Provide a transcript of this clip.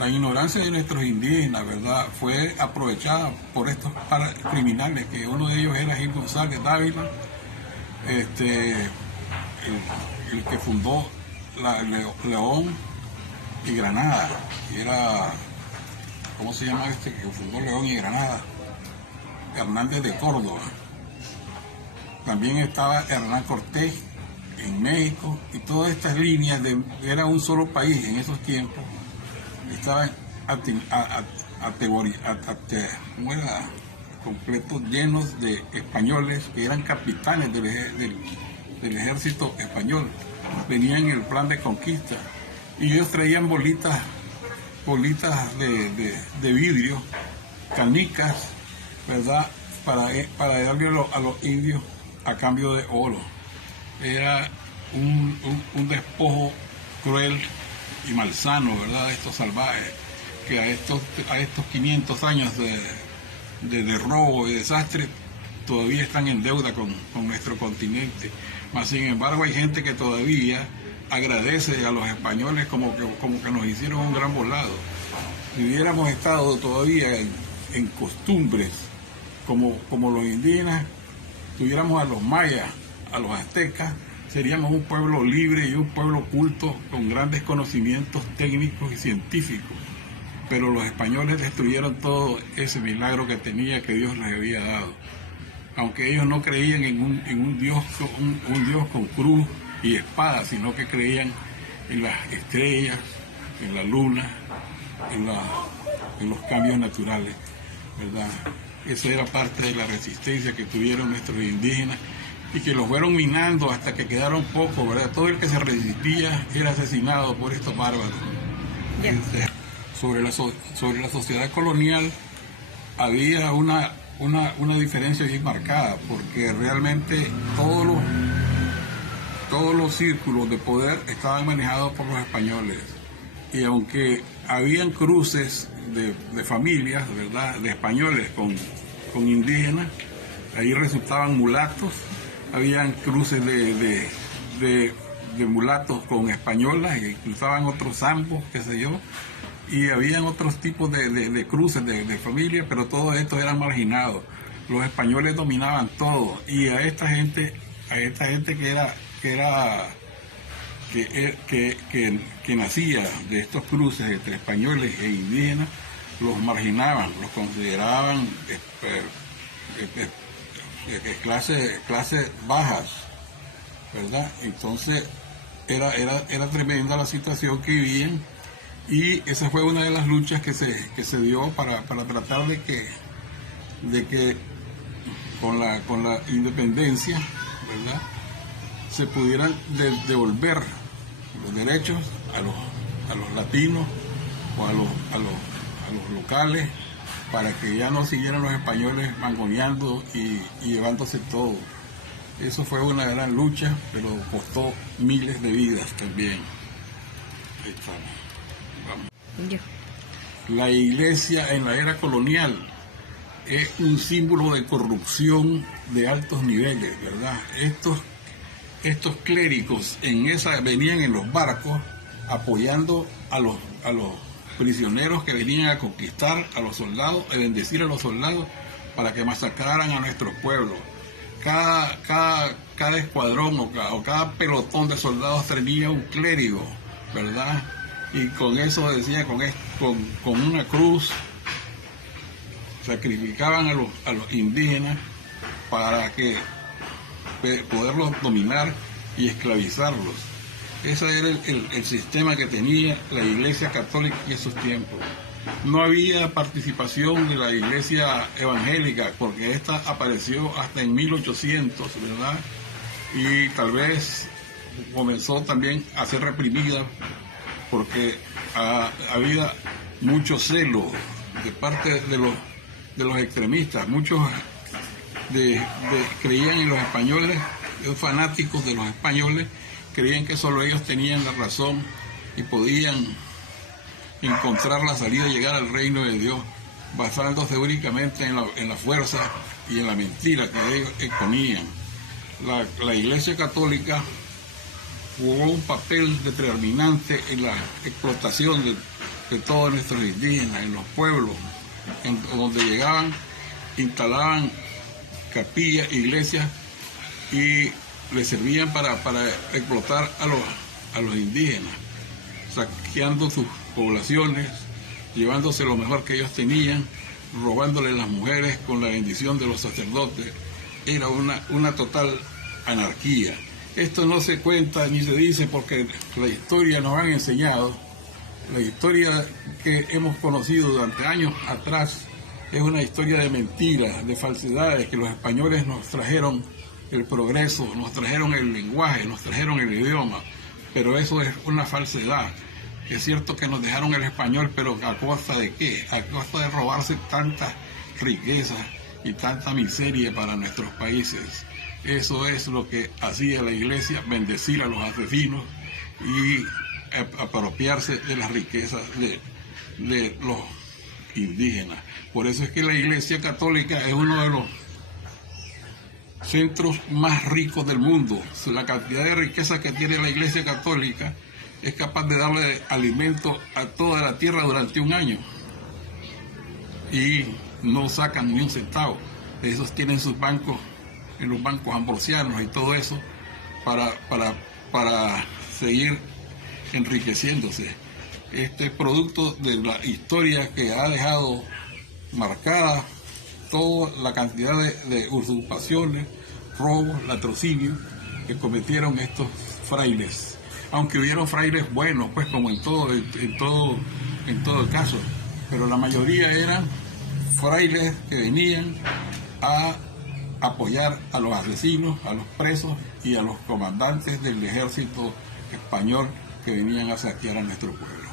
La ignorancia de nuestros indígenas, ¿verdad?, fue aprovechada por estos criminales, que uno de ellos era Gil González Dávila, el que fundó León y Granada, que era, ¿cómo se llama este que fundó León y Granada? Hernández de Córdoba. También estaba Hernán Cortés en México, y todas estas líneas era un solo país en esos tiempos. Estaban completos, llenos de españoles que eran capitanes del ejército español. Venían en el plan de conquista y ellos traían bolitas de vidrio, canicas, ¿verdad?, para darle a los indios a cambio de oro. Era un despojo cruel y malsano, ¿verdad?, estos salvajes, que a estos 500 años de robo y desastre todavía están en deuda con nuestro continente. Mas sin embargo hay gente que todavía agradece a los españoles como que nos hicieron un gran volado. Si hubiéramos estado todavía en costumbres como los indígenas, tuviéramos a los mayas, a los aztecas, seríamos un pueblo libre y un pueblo culto con grandes conocimientos técnicos y científicos. Pero los españoles destruyeron todo ese milagro que Dios les había dado. Aunque ellos no creían en un Dios con cruz y espada, sino que creían en las estrellas, en la luna, en los cambios naturales, ¿verdad? Esa era parte de la resistencia que tuvieron nuestros indígenas, y que los fueron minando hasta que quedaron pocos, ¿verdad? Todo el que se resistía era asesinado por estos bárbaros. Yeah. Sobre la sociedad colonial había una diferencia bien marcada, porque realmente todos los círculos de poder estaban manejados por los españoles, y aunque habían cruces de familias, ¿verdad?, de españoles con indígenas, ahí resultaban mulatos. Habían cruces de mulatos con españolas, y cruzaban otros zambos, qué sé yo, y habían otros tipos de cruces de familias, pero todos estos eran marginados. Los españoles dominaban todo, y a esta gente que nacía de estos cruces entre españoles e indígenas, los marginaban, los consideraban clases bajas, ¿verdad? Entonces era tremenda la situación que vivían, y esa fue una de las luchas que se dio para tratar de que con la independencia, ¿verdad?, se pudieran devolver los derechos a los latinos o a los locales, para que ya no siguieran los españoles mangoneando y llevándose todo. Eso fue una gran lucha, pero costó miles de vidas también. Ahí estamos. Vamos. La iglesia en la era colonial es un símbolo de corrupción de altos niveles, ¿verdad? Estos clérigos venían en los barcos apoyando a los prisioneros que venían a conquistar a los soldados, a bendecir a los soldados para que masacraran a nuestro pueblo. Cada escuadrón o cada pelotón de soldados tenía un clérigo, ¿verdad? Y con eso decía, con una cruz, sacrificaban a los indígenas para poderlos dominar y esclavizarlos. Ese era el sistema que tenía la Iglesia Católica en esos tiempos. No había participación de la Iglesia Evangélica, porque esta apareció hasta en 1800, ¿verdad? Y tal vez comenzó también a ser reprimida, porque había mucho celo de parte de los extremistas. Muchos creían en los españoles, los fanáticos de los españoles, creían que solo ellos tenían la razón y podían encontrar la salida y llegar al reino de Dios, basándose únicamente en la fuerza y en la mentira que ellos exponían. La Iglesia Católica jugó un papel determinante en la explotación de todos nuestros indígenas, en los pueblos, donde llegaban, instalaban capillas, iglesias y les servían para explotar a los indígenas, saqueando sus poblaciones, llevándose lo mejor que ellos tenían, robándoles las mujeres con la bendición de los sacerdotes. Era una total anarquía. Esto no se cuenta ni se dice porque la historia nos han enseñado, la historia que hemos conocido durante años atrás es una historia de mentiras, de falsedades, que los españoles nos trajeron el progreso, nos trajeron el lenguaje, nos trajeron el idioma, pero eso es una falsedad. Es cierto que nos dejaron el español, pero ¿a costa de qué? A costa de robarse tantas riquezas y tanta miseria para nuestros países. Eso es lo que hacía la iglesia, bendecir a los asesinos y apropiarse de las riquezas de los indígenas. Por eso es que la Iglesia Católica es uno de los centros más ricos del mundo. La cantidad de riqueza que tiene la Iglesia Católica es capaz de darle alimento a toda la tierra durante un año y no sacan ni un centavo. Esos tienen sus bancos, en los bancos ambrosianos y todo eso, para seguir enriqueciéndose. Este es producto de la historia que ha dejado marcada toda la cantidad de usurpaciones, robos, latrocinios que cometieron estos frailes. Aunque hubieron frailes buenos, pues como en todo el caso, pero la mayoría eran frailes que venían a apoyar a los asesinos, a los presos y a los comandantes del ejército español que venían a saquear a nuestro pueblo.